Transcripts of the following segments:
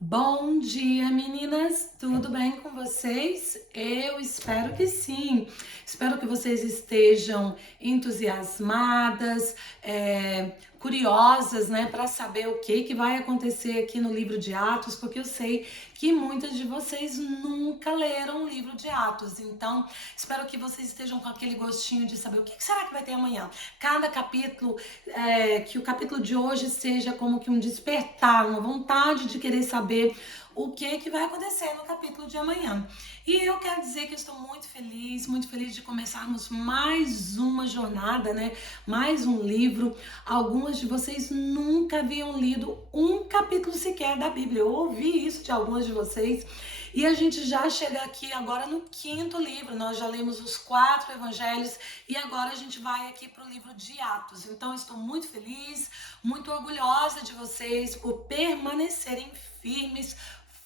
Bom dia, meninas! Tudo bem com vocês? Eu espero que sim. Espero que vocês estejam entusiasmadas, curiosas, né, para saber o que vai acontecer aqui no livro de Atos, porque eu sei que muitas de vocês nunca leram o livro de Atos. Então, espero que vocês estejam com aquele gostinho de saber o que será que vai ter amanhã. Cada capítulo, que o capítulo de hoje seja como que um despertar, uma vontade de querer saber o que vai acontecer no capítulo de amanhã. E eu quero dizer que eu estou muito feliz de começarmos mais uma jornada, né? Mais um livro. Algumas de vocês nunca haviam lido um capítulo sequer da Bíblia. Eu ouvi isso de algumas de vocês. E a gente já chega aqui agora no quinto livro. Nós já lemos os 4 evangelhos e agora a gente vai aqui para o livro de Atos. Então, estou muito feliz, muito orgulhosa de vocês por permanecerem firmes,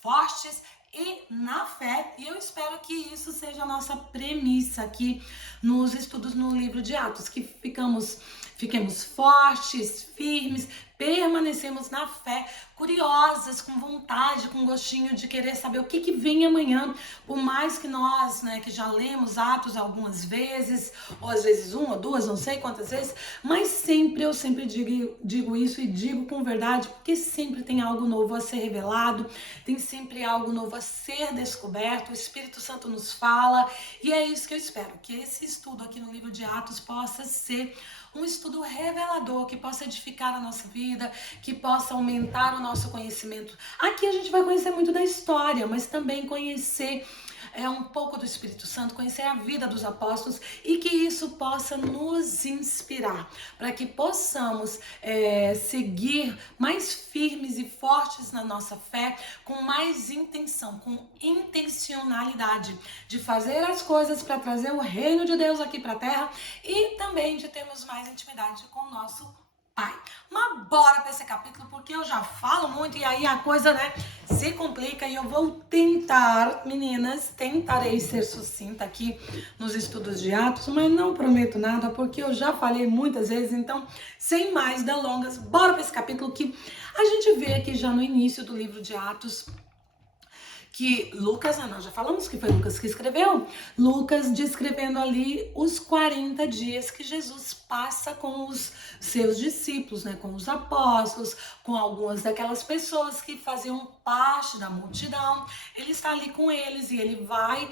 fortes e na fé. E eu espero que isso seja a nossa premissa aqui nos estudos no livro de Atos, que fiquemos fortes, firmes, permanecemos na fé, curiosas, com vontade, com gostinho de querer saber o que vem amanhã. Por mais que nós, né, que já lemos Atos algumas vezes, ou às vezes uma, duas, não sei quantas vezes, mas eu sempre digo isso e digo com verdade, porque sempre tem algo novo a ser revelado, tem sempre algo novo a ser descoberto, o Espírito Santo nos fala, e é isso que eu espero, que esse estudo aqui no livro de Atos possa ser um estudo revelador, que possa edificar a nossa vida, que possa aumentar o nosso conhecimento. Aqui a gente vai conhecer muito da história, mas também conhecer um pouco do Espírito Santo, conhecer a vida dos apóstolos e que isso possa nos inspirar, para que possamos seguir mais firmes e fortes na nossa fé, com mais intenção, com intencionalidade de fazer as coisas para trazer o reino de Deus aqui para a terra e também de termos mais intimidade com o nosso Pai. Mas bora para esse capítulo, porque eu já falo muito e aí a coisa, né, se complica e eu vou tentar, meninas, tentarei ser sucinta aqui nos estudos de Atos, mas não prometo nada, porque eu já falei muitas vezes, então, sem mais delongas, bora para esse capítulo que a gente vê aqui já no início do livro de Atos, que Lucas, nós já falamos que foi Lucas que escreveu, Lucas descrevendo ali os 40 dias que Jesus passa com os seus discípulos, né, com os apóstolos, com algumas daquelas pessoas que faziam parte da multidão. Ele está ali com eles e ele vai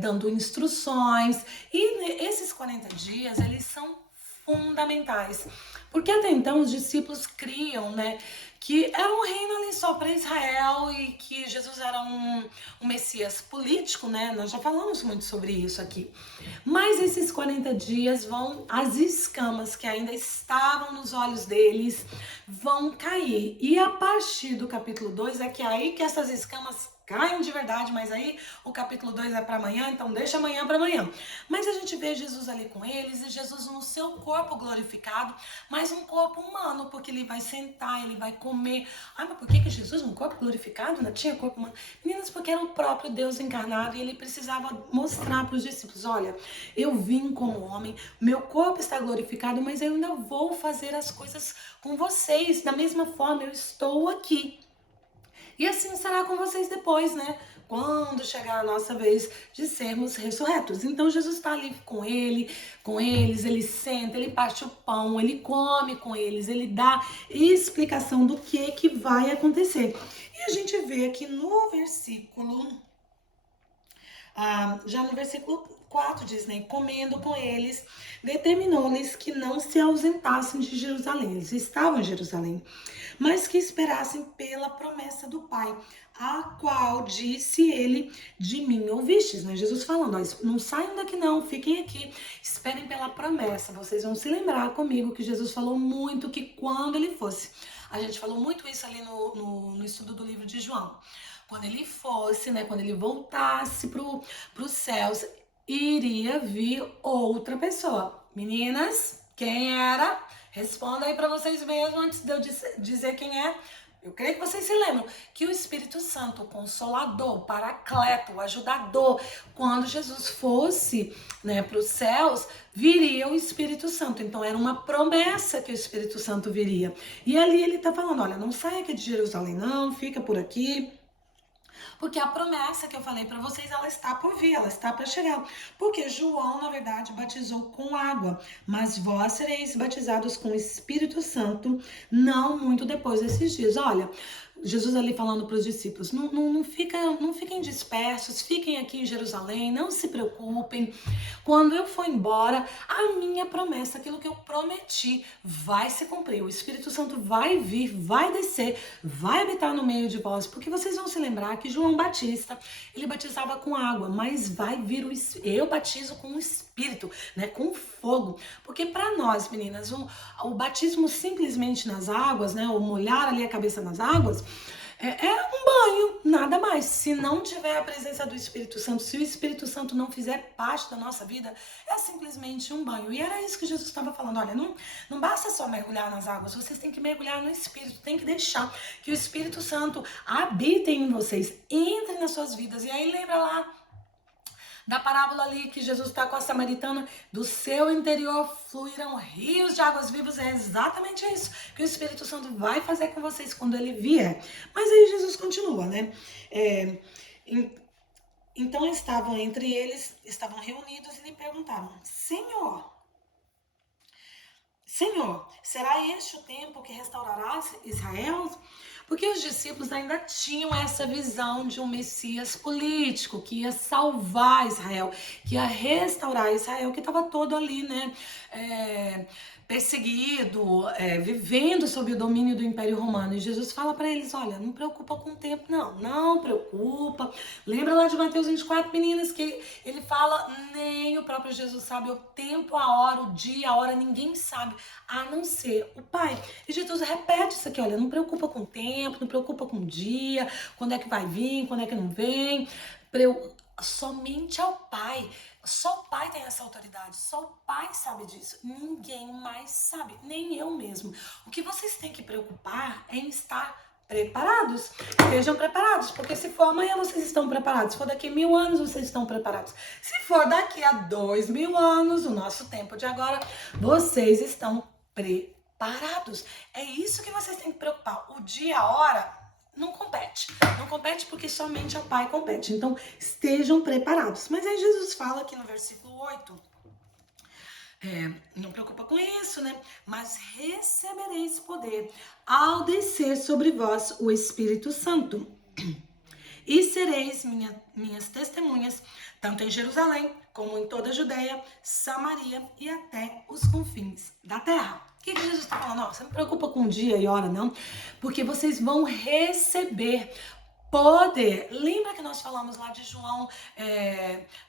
dando instruções, e esses 40 dias, eles são fundamentais, porque até então os discípulos criam, né, que era um reino ali só para Israel e que Jesus era um Messias político, né? Nós já falamos muito sobre isso aqui. Mas esses 40 dias as escamas que ainda estavam nos olhos deles vão cair. E a partir do capítulo 2 é que é aí que essas escamas caem de verdade, mas aí o capítulo 2 é para amanhã, então deixa amanhã para amanhã. Mas a gente vê Jesus ali com eles e Jesus no seu corpo glorificado, mas um corpo humano, porque ele vai sentar, ele vai comer. Ai, mas por que Jesus, um corpo glorificado, não tinha corpo humano? Meninas, porque era o próprio Deus encarnado e ele precisava mostrar para os discípulos, olha, eu vim como homem, meu corpo está glorificado, mas eu ainda vou fazer as coisas com vocês, da mesma forma, eu estou aqui. E assim será com vocês depois, né? Quando chegar a nossa vez de sermos ressurretos. Então Jesus está ali com eles, ele senta, ele parte o pão, ele come com eles, ele dá explicação do que vai acontecer. E a gente vê aqui no versículo já no versículo 4 diz, né? Comendo com eles, determinou-lhes que não se ausentassem de Jerusalém. Eles estavam em Jerusalém, mas que esperassem pela promessa do Pai, a qual disse ele, de mim ouvistes, né? Jesus falando, ó, não saiam daqui não, fiquem aqui, esperem pela promessa. Vocês vão se lembrar comigo que Jesus falou muito que quando ele fosse, a gente falou muito isso ali no estudo do livro de João, quando ele fosse, né, quando ele voltasse para os céus, iria vir outra pessoa. Meninas, quem era? Responda aí para vocês mesmos antes de eu dizer quem é. Eu creio que vocês se lembram que o Espírito Santo, o Consolador, o Paracleto, o Ajudador, quando Jesus fosse, né, para os céus, viria o Espírito Santo. Então era uma promessa que o Espírito Santo viria. E ali ele está falando, olha, não saia aqui de Jerusalém não, fica por aqui. Porque a promessa que eu falei para vocês, ela está por vir, ela está para chegar. Porque João, na verdade, batizou com água, mas vós sereis batizados com o Espírito Santo não muito depois desses dias. Olha, Jesus ali falando para os discípulos, não fiquem dispersos, fiquem aqui em Jerusalém, não se preocupem. Quando eu for embora, a minha promessa, aquilo que eu prometi, vai se cumprir. O Espírito Santo vai vir, vai descer, vai habitar no meio de vós, porque vocês vão se lembrar que João Batista, ele batizava com água, mas vai vir eu batizo com o Espírito, né, com fogo. Porque para nós, meninas, o batismo simplesmente nas águas, né, o molhar ali a cabeça nas águas, é um banho, nada mais. Se não tiver a presença do Espírito Santo, se o Espírito Santo não fizer parte da nossa vida, é simplesmente um banho. E era isso que Jesus estava falando. Olha, não basta só mergulhar nas águas, vocês têm que mergulhar no Espírito, tem que deixar que o Espírito Santo habite em vocês, entre nas suas vidas. E aí lembra lá da parábola ali que Jesus está com a samaritana, do seu interior fluirão rios de águas vivas. É exatamente isso que o Espírito Santo vai fazer com vocês quando ele vier. Mas aí Jesus continua, né? Então estavam entre eles, estavam reunidos e lhe perguntaram, Senhor, será este o tempo que restaurarás Israel? Porque os discípulos ainda tinham essa visão de um Messias político, que ia salvar Israel, que ia restaurar Israel, que estava todo ali, né, perseguido, vivendo sob o domínio do Império Romano. E Jesus fala para eles, olha, não preocupa com o tempo, não preocupa. Lembra lá de Mateus 24, meninas, que ele fala, nem o próprio Jesus sabe o tempo, a hora, o dia, a hora, ninguém sabe, a não ser o Pai. E Jesus repete isso aqui, olha, não preocupa com o tempo, não preocupa com o dia, quando é que vai vir, quando é que não vem, somente ao Pai. Só o Pai tem essa autoridade, só o Pai sabe disso, ninguém mais sabe, nem eu mesmo. O que vocês têm que preocupar é em estar preparados, estejam preparados, porque se for amanhã vocês estão preparados, se for daqui a 1000 anos vocês estão preparados, se for daqui a 2000 anos, o nosso tempo de agora, vocês estão preparados. É isso que vocês têm que preocupar, o dia, a hora, não compete porque somente ao Pai compete, então estejam preparados. Mas aí Jesus fala aqui no versículo 8, não preocupa com isso, né? Mas recebereis poder ao descer sobre vós o Espírito Santo. E sereis minhas testemunhas, tanto em Jerusalém, como em toda a Judeia, Samaria e até os confins da terra. O que Jesus está falando? Não, você não preocupa com dia e hora, não. Porque vocês vão receber poder. Lembra que nós falamos lá de João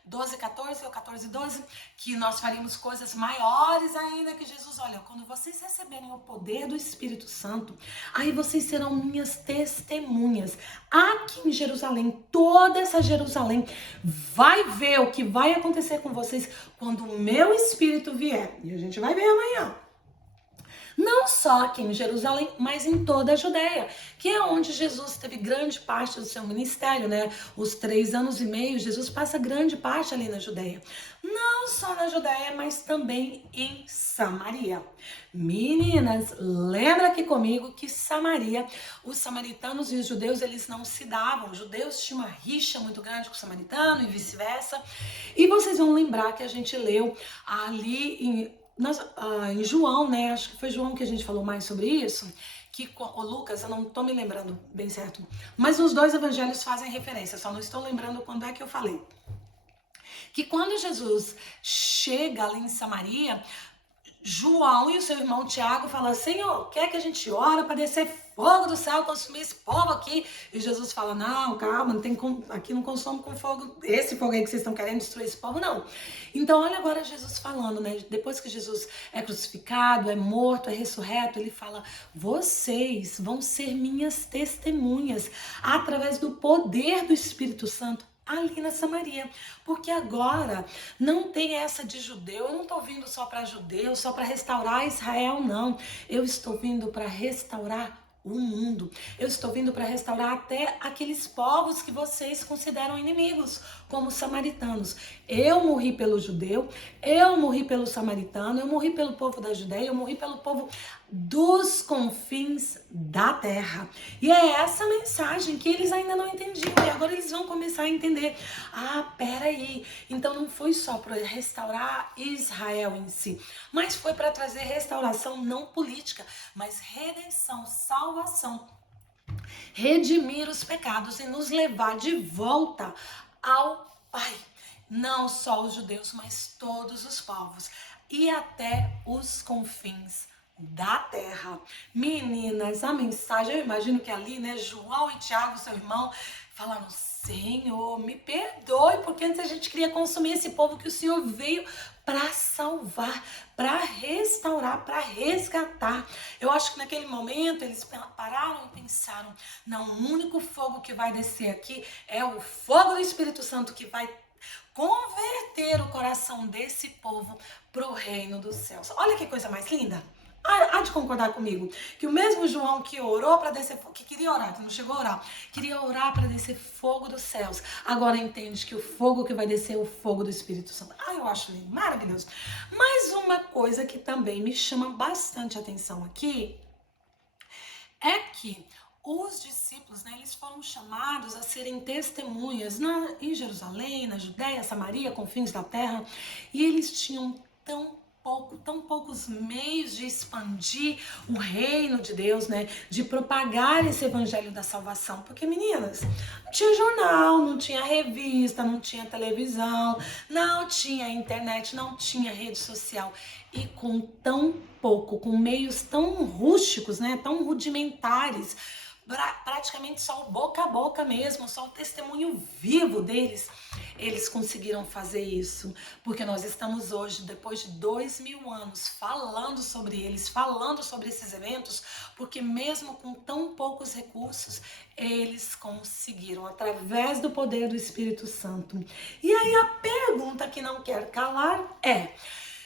12:14 ou 14:12, que nós faríamos coisas maiores ainda que Jesus. Olha, quando vocês receberem o poder do Espírito Santo, aí vocês serão minhas testemunhas. Aqui em Jerusalém, toda essa Jerusalém vai ver o que vai acontecer com vocês quando o meu Espírito vier. E a gente vai ver amanhã. Não só aqui em Jerusalém, mas em toda a Judéia, que é onde Jesus teve grande parte do seu ministério, né? Os 3 anos e meio, Jesus passa grande parte ali na Judéia. Não só na Judéia, mas também em Samaria. Meninas, lembra aqui comigo que Samaria, os samaritanos e os judeus, eles não se davam. Os judeus tinham uma rixa muito grande com o samaritano e vice-versa. E vocês vão lembrar que a gente leu ali em João, né? Acho que foi João que a gente falou mais sobre isso. Que o Lucas, eu não tô me lembrando bem certo. Mas os 2 evangelhos fazem referência, só não estou lembrando quando é que eu falei. Que quando Jesus chega ali em Samaria, João e o seu irmão Tiago falam, Senhor, quer que a gente ora para descer fogo do céu, consumir esse povo aqui? E Jesus fala, não, calma, não tem aqui não consome com fogo, esse fogo aí que vocês estão querendo destruir esse povo, não. Então olha agora Jesus falando, né? Depois que Jesus é crucificado, é morto, é ressurreto, ele fala, vocês vão ser minhas testemunhas através do poder do Espírito Santo ali na Samaria, porque agora não tem essa de judeu, eu não estou vindo só para judeu, só para restaurar Israel, não, eu estou vindo para restaurar o mundo. Eu estou vindo para restaurar até aqueles povos que vocês consideram inimigos, como os samaritanos. Eu morri pelo judeu, eu morri pelo samaritano, eu morri pelo povo da Judéia, eu morri pelo povo dos confins da terra. E é essa mensagem que eles ainda não entendiam. E agora eles vão começar a entender. Ah, peraí. Então não foi só para restaurar Israel em si, mas foi para trazer restauração não política, mas redenção, salvação, redimir os pecados e nos levar de volta ao Pai. Não só os judeus, mas todos os povos e até os confins da terra. Meninas, a mensagem, eu imagino que ali, né, João e Tiago, seu irmão, falaram: Senhor, me perdoe, porque antes a gente queria consumir esse povo que o Senhor veio para salvar, para restaurar, para resgatar. Eu acho que naquele momento eles pararam e pensaram: não, o único fogo que vai descer aqui é o fogo do Espírito Santo que vai converter o coração desse povo para o reino dos céus. Olha que coisa mais linda. Há de concordar comigo que o mesmo João que orou para descer, que queria orar, que não chegou a orar, queria orar para descer fogo dos céus, agora entende que o fogo que vai descer é o fogo do Espírito Santo. Eu acho lindo, maravilhoso. Mas uma coisa que também me chama bastante atenção aqui é que os discípulos, né, eles foram chamados a serem testemunhas em Jerusalém, na Judéia, Samaria, confins da terra, e eles tinham tão poucos meios de expandir o reino de Deus, né? De propagar esse evangelho da salvação. Porque, meninas, não tinha jornal, não tinha revista, não tinha televisão, não tinha internet, não tinha rede social. E com tão pouco, com meios tão rústicos, né? Tão rudimentares, praticamente só o boca a boca mesmo, só o testemunho vivo deles, eles conseguiram fazer isso, porque nós estamos hoje, depois de 2000 anos, falando sobre eles, falando sobre esses eventos, porque mesmo com tão poucos recursos, eles conseguiram, através do poder do Espírito Santo. E aí a pergunta que não quer calar é: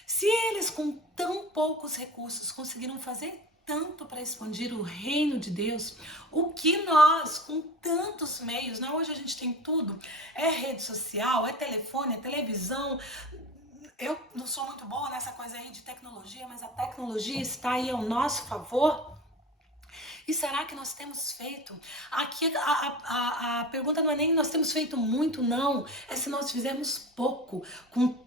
se eles com tão poucos recursos conseguiram fazer tanto para expandir o reino de Deus, o que nós, com tantos meios, né? Hoje a gente tem tudo, é rede social, é telefone, é televisão. Eu não sou muito boa nessa coisa aí de tecnologia, mas a tecnologia está aí ao nosso favor. E será que nós temos feito? Aqui a pergunta não é nem nós temos feito muito, não. É se nós fizemos pouco, com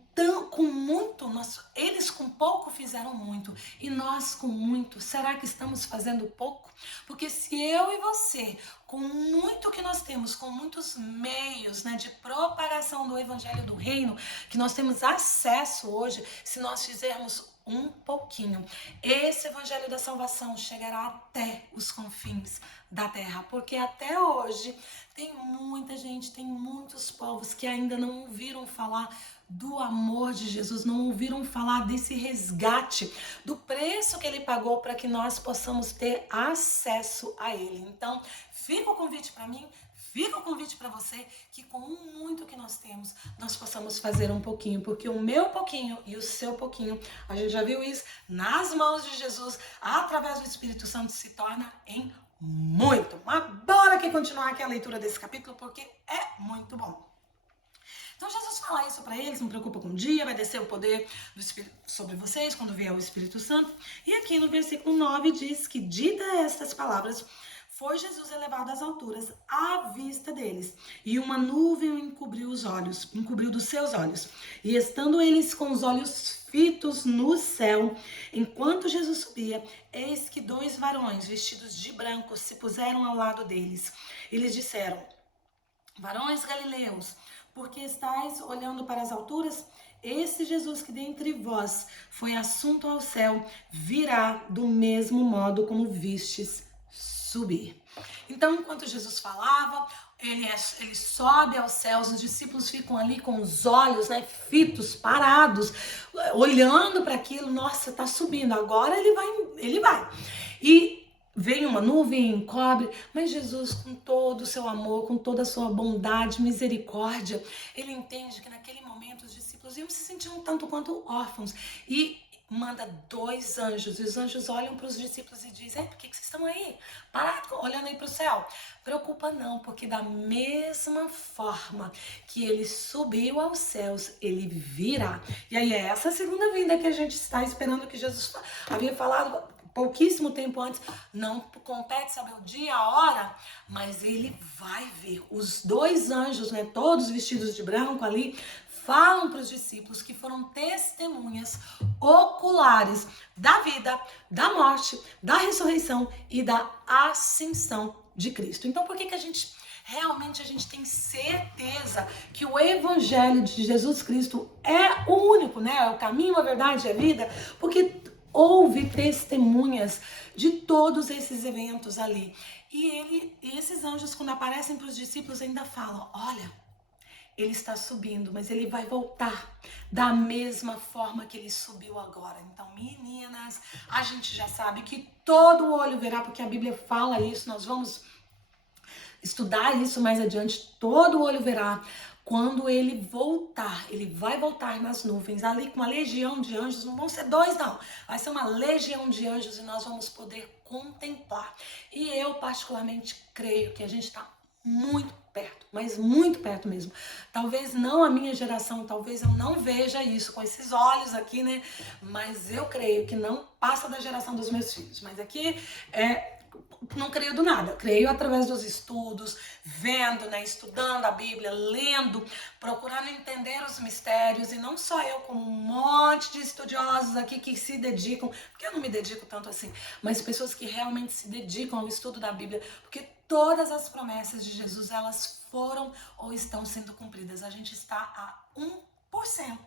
muito, eles com pouco fizeram muito e nós com muito, será que estamos fazendo pouco? Porque se eu e você, com muito que nós temos, com muitos meios, né, de propagação do evangelho do reino, que nós temos acesso hoje, se nós fizermos um pouquinho, esse evangelho da salvação chegará até os confins da terra, porque até hoje tem muita gente, tem muitos povos que ainda não ouviram falar do amor de Jesus, não ouviram falar desse resgate, do preço que ele pagou para que nós possamos ter acesso a ele. Então, fica o convite para mim, fica o convite para você, que com o muito que nós temos, nós possamos fazer um pouquinho, porque o meu pouquinho e o seu pouquinho, a gente já viu isso, nas mãos de Jesus, através do Espírito Santo, se torna em muito. Mas bora aqui continuar aqui a leitura desse capítulo, porque é muito bom. Então Jesus fala isso para eles: não preocupa com o dia, vai descer o poder do Espírito sobre vocês quando vier o Espírito Santo. E aqui no versículo 9 diz que, dita estas palavras, foi Jesus elevado às alturas à vista deles, e uma nuvem o encobriu dos seus olhos. E estando eles com os olhos fitos no céu, enquanto Jesus subia, eis que 2 varões vestidos de branco se puseram ao lado deles. E lhes disseram: varões galileus, porque estáis olhando para as alturas? Esse Jesus que dentre vós foi assunto ao céu, virá do mesmo modo como vistes subir. Então, enquanto Jesus falava, ele sobe aos céus, os discípulos ficam ali com os olhos, né, fitos, parados, olhando para aquilo. Nossa, tá subindo, agora ele vai. E vem uma nuvem, encobre, mas Jesus, com todo o seu amor, com toda a sua bondade, misericórdia, ele entende que naquele momento os discípulos iam se sentir um tanto quanto órfãos. E manda 2 anjos, e os anjos olham para os discípulos e dizem: por que vocês estão aí? Parados, olhando aí para o céu. Preocupa não, porque da mesma forma que ele subiu aos céus, ele virá. E aí é essa segunda vinda que a gente está esperando, que Jesus havia falado pouquíssimo tempo antes. Não compete saber o dia, a hora, mas ele vai vir. Os 2 anjos, né, todos vestidos de branco ali, falam para os discípulos que foram testemunhas oculares da vida, da morte, da ressurreição e da ascensão de Cristo. Então, por que a gente realmente tem certeza que o evangelho de Jesus Cristo é o único, né? É o caminho, a verdade e a vida? Porque houve testemunhas de todos esses eventos ali. E esses anjos, quando aparecem para os discípulos, ainda falam: olha, ele está subindo, mas ele vai voltar da mesma forma que ele subiu agora. Então, meninas, a gente já sabe que todo olho verá, porque a Bíblia fala isso, nós vamos estudar isso mais adiante. Todo olho verá quando ele voltar. Ele vai voltar nas nuvens, ali com uma legião de anjos. Não vão ser 2, não. Vai ser uma legião de anjos e nós vamos poder contemplar. E eu, particularmente, creio que a gente está muito perto, mas muito perto mesmo. Talvez não a minha geração, talvez eu não veja isso com esses olhos aqui, né? Mas eu creio que não passa da geração dos meus filhos. Mas aqui não creio do nada, creio através dos estudos, vendo, né, estudando a Bíblia, lendo, procurando entender os mistérios, e não só eu, como um monte de estudiosos aqui que se dedicam, porque eu não me dedico tanto assim, mas pessoas que realmente se dedicam ao estudo da Bíblia, porque todas as promessas de Jesus, elas foram ou estão sendo cumpridas. A gente está a 1%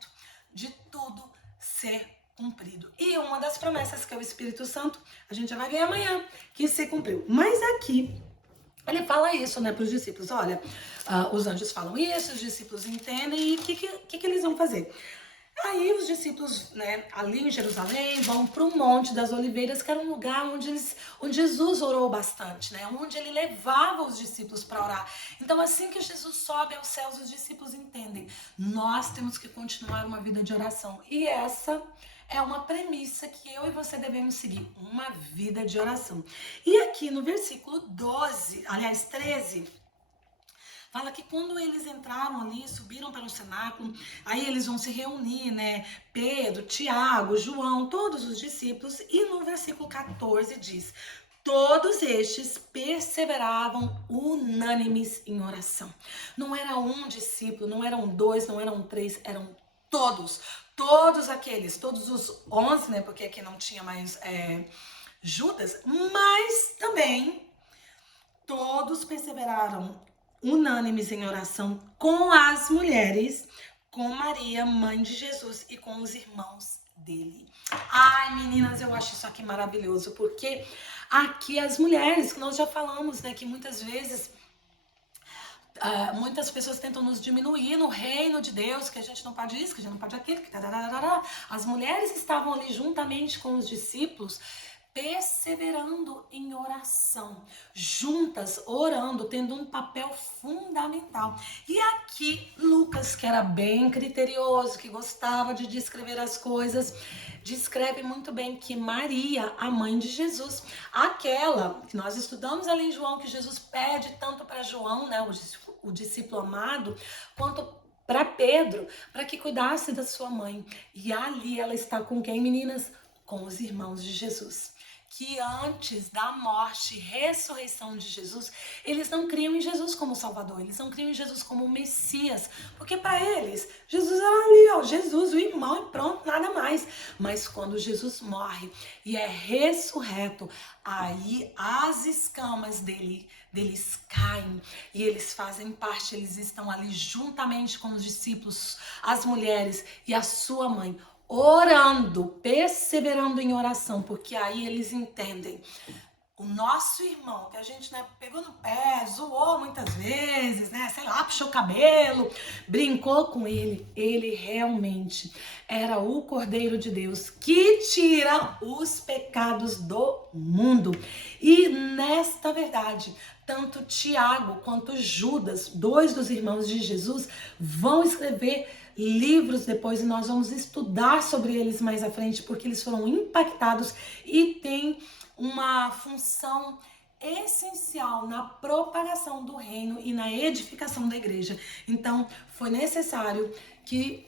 de tudo ser cumprido. E uma das promessas, que é o Espírito Santo, a gente já vai ver amanhã que se cumpriu. Mas aqui ele fala isso, né, para os discípulos. Olha, os anjos falam isso, os discípulos entendem, e o que eles vão fazer? Aí os discípulos, né, ali em Jerusalém, vão para o Monte das Oliveiras, que era um lugar onde Jesus orou bastante, né, onde ele levava os discípulos para orar. Então, assim que Jesus sobe aos céus, os discípulos entendem: nós temos que continuar uma vida de oração. E essa é uma premissa que eu e você devemos seguir, uma vida de oração. E aqui no versículo 12, aliás 13, fala que quando eles entraram ali, subiram para o cenáculo, aí eles vão se reunir, né? Pedro, Tiago, João, todos os discípulos. E no versículo 14 diz: todos estes perseveravam unânimes em oração. Não era um discípulo, não eram 2, não eram 3, eram todos. Todos aqueles, todos os 11, né? Porque aqui não tinha mais Judas, mas também todos perseveraram unânimes em oração com as mulheres, com Maria, mãe de Jesus, e com os irmãos dele. Ai, meninas, eu acho isso aqui maravilhoso, porque aqui as mulheres, que nós já falamos, né, que muitas vezes muitas pessoas tentam nos diminuir no reino de Deus, que a gente não pode isso, que a gente não pode aquilo, que as mulheres estavam ali juntamente com os discípulos, perseverando em oração, juntas, orando, tendo um papel fundamental. E aqui, Lucas, que era bem criterioso, que gostava de descrever as coisas, descreve muito bem que Maria, a mãe de Jesus, aquela que nós estudamos ali em João, que Jesus pede tanto para João, né, o discípulo amado, quanto para Pedro, para que cuidasse da sua mãe. E ali ela está com quem, meninas? Com os irmãos de Jesus, que antes da morte e ressurreição de Jesus, eles não criam em Jesus como Salvador, eles não criam em Jesus como Messias, porque para eles, Jesus era ali, ó, Jesus, o irmão, e pronto, nada mais. Mas quando Jesus morre e é ressurreto, aí as escamas deles caem e eles fazem parte, eles estão ali juntamente com os discípulos, as mulheres e a sua mãe, orando, perseverando em oração, porque aí eles entendem: o nosso irmão, que a gente, né, pegou no pé, zoou muitas vezes, né, sei lá, puxou o cabelo, brincou com ele realmente era o Cordeiro de Deus que tira os pecados do mundo. E nesta verdade, tanto Tiago quanto Judas, dois dos irmãos de Jesus, vão escrever livros depois e nós vamos estudar sobre eles mais à frente, porque eles foram impactados e têm uma função essencial na propagação do reino e na edificação da igreja. Então, foi necessário que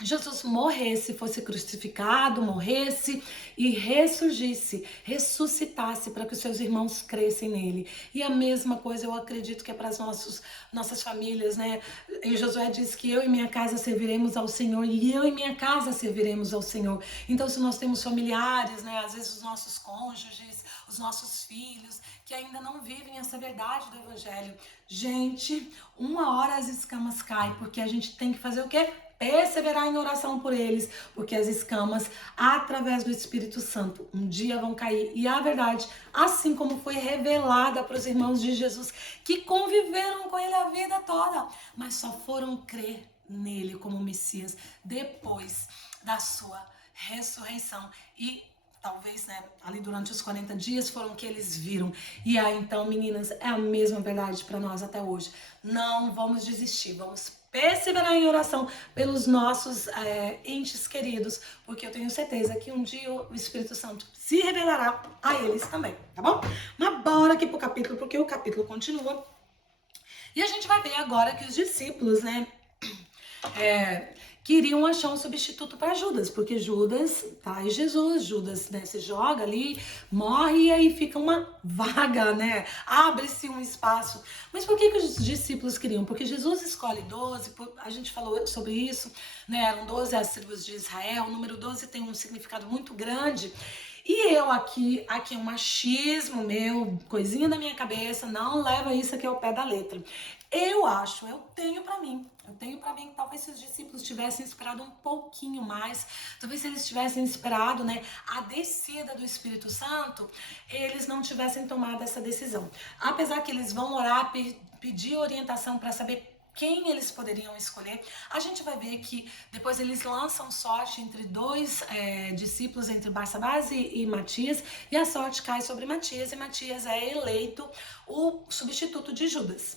Jesus morresse, fosse crucificado, morresse e ressurgisse, ressuscitasse para que os seus irmãos crescem nele. E a mesma coisa eu acredito que é para as nossas famílias, né? Em Josué diz que eu e minha casa serviremos ao Senhor e eu e minha casa serviremos ao Senhor. Então, se nós temos familiares, né? Às vezes os nossos cônjuges, os nossos filhos, que ainda não vivem essa verdade do Evangelho. Gente, uma hora as escamas caem, porque a gente tem que fazer o quê? Perseverar em oração por eles, porque as escamas, através do Espírito Santo, um dia vão cair. E a verdade, assim como foi revelada para os irmãos de Jesus, que conviveram com ele a vida toda, mas só foram crer nele como Messias depois da sua ressurreição. E talvez, né, ali durante os 40 dias foram que eles viram. E aí, então, meninas, é a mesma verdade para nós até hoje. Não vamos desistir, vamos perseverar em oração pelos nossos entes queridos, porque eu tenho certeza que um dia o Espírito Santo se revelará a eles também, tá bom? Mas bora aqui pro capítulo, porque o capítulo continua. E a gente vai ver agora que os discípulos, né, queriam achar um substituto para Judas, porque Judas tá em Jesus, Judas, né, se joga ali, morre e aí fica uma vaga, né? Abre-se um espaço. Mas por que os discípulos queriam? Porque Jesus escolhe 12, a gente falou sobre isso, né? Eram 12 as tribos de Israel, o número 12 tem um significado muito grande. E eu aqui é um machismo meu, coisinha da minha cabeça, não leva isso aqui ao pé da letra. Eu tenho pra mim que talvez se os discípulos tivessem esperado um pouquinho mais, talvez se eles tivessem esperado, né, a descida do Espírito Santo, eles não tivessem tomado essa decisão. Apesar que eles vão orar, pedir orientação para saber quem eles poderiam escolher, a gente vai ver que depois eles lançam sorte entre dois discípulos, entre Barsabás e Matias, e a sorte cai sobre Matias, e Matias é eleito o substituto de Judas.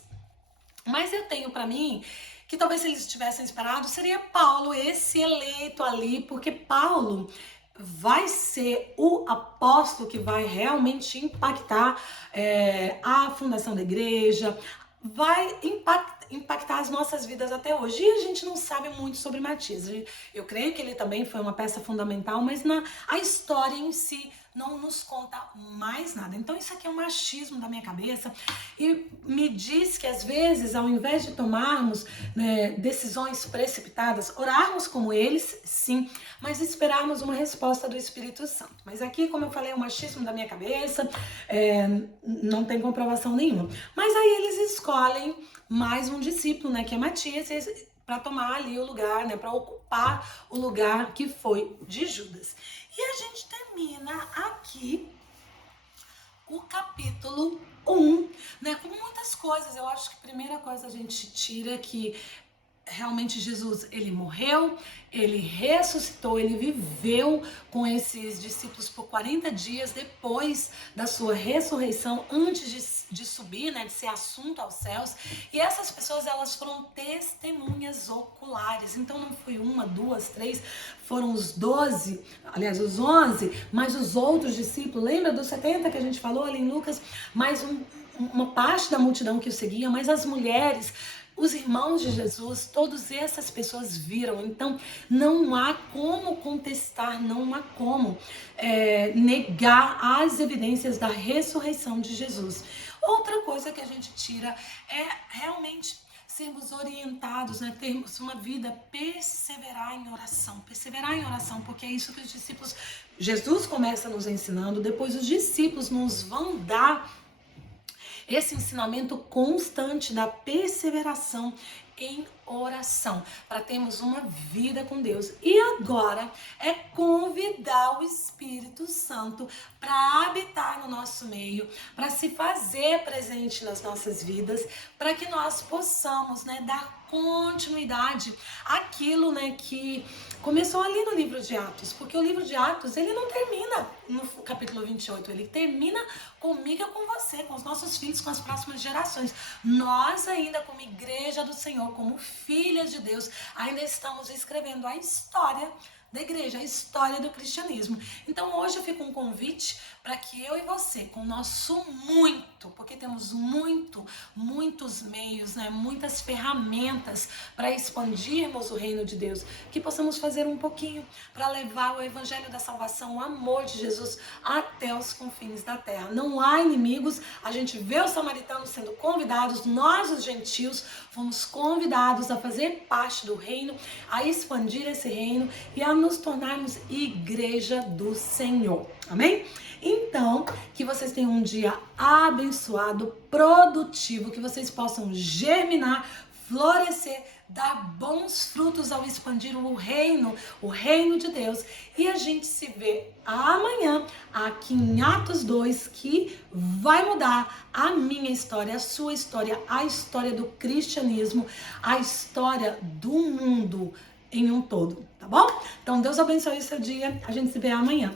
Mas eu tenho para mim que talvez se eles tivessem esperado, seria Paulo esse eleito ali, porque Paulo vai ser o apóstolo que vai realmente impactar a fundação da igreja, vai impactar as nossas vidas até hoje. E a gente não sabe muito sobre Matias. Eu creio que ele também foi uma peça fundamental, mas a história em si não nos conta mais nada. Então isso aqui é um machismo da minha cabeça e me diz que às vezes, ao invés de tomarmos, né, decisões precipitadas, orarmos como eles, sim, mas esperarmos uma resposta do Espírito Santo. Mas aqui, como eu falei, é um machismo da minha cabeça, não tem comprovação nenhuma. Mas aí eles escolhem mais um discípulo, né, que é Matias, para tomar ali o lugar, né, para ocupar o lugar que foi de Judas. E a gente termina aqui o capítulo 1, né, com muitas coisas. Eu acho que a primeira coisa a gente tira é que realmente Jesus, ele morreu, ele ressuscitou, ele viveu com esses discípulos por 40 dias depois da sua ressurreição, antes de subir, né, de ser assunto aos céus. E essas pessoas, elas foram testemunhas oculares. Então não foi uma, duas, três, foram os 12, aliás, os 11, mas os outros discípulos, lembra dos 70 que a gente falou ali em Lucas? Mais uma parte da multidão que o seguia, mas as mulheres, os irmãos de Jesus, todas essas pessoas viram. Então não há como contestar, não há como negar as evidências da ressurreição de Jesus. Outra coisa que a gente tira é realmente sermos orientados, né? Termos uma vida, perseverar em oração, porque é isso que os discípulos, Jesus começa nos ensinando, depois os discípulos nos vão dar esse ensinamento constante da perseveração em oração, para termos uma vida com Deus. E agora é convidar o Espírito Santo para habitar no nosso meio, para se fazer presente nas nossas vidas, para que nós possamos, dar continuidade àquilo, que começou ali no livro de Atos, porque o livro de Atos, ele não termina no capítulo 28, ele termina comigo e com você, com os nossos filhos, com as próximas gerações. Nós ainda, como igreja do Senhor, como filhas de Deus, ainda estamos escrevendo a história da igreja, a história do cristianismo. Então hoje eu fico um convite para que eu e você, com o nosso muito, porque temos muitos meios, muitas ferramentas para expandirmos o reino de Deus, que possamos fazer um pouquinho para levar o evangelho da salvação, o amor de Jesus até os confins da terra. Não há inimigos, a gente vê os samaritanos sendo convidados, nós os gentios fomos convidados a fazer parte do reino, a expandir esse reino e a nos tornarmos igreja do Senhor. Amém? Então, que vocês tenham um dia abençoado, produtivo, que vocês possam germinar, florescer, dar bons frutos ao expandir o reino de Deus. E a gente se vê amanhã, aqui em Atos 2, que vai mudar a minha história, a sua história, a história do cristianismo, a história do mundo em um todo, tá bom? Então Deus abençoe o seu dia, a gente se vê amanhã.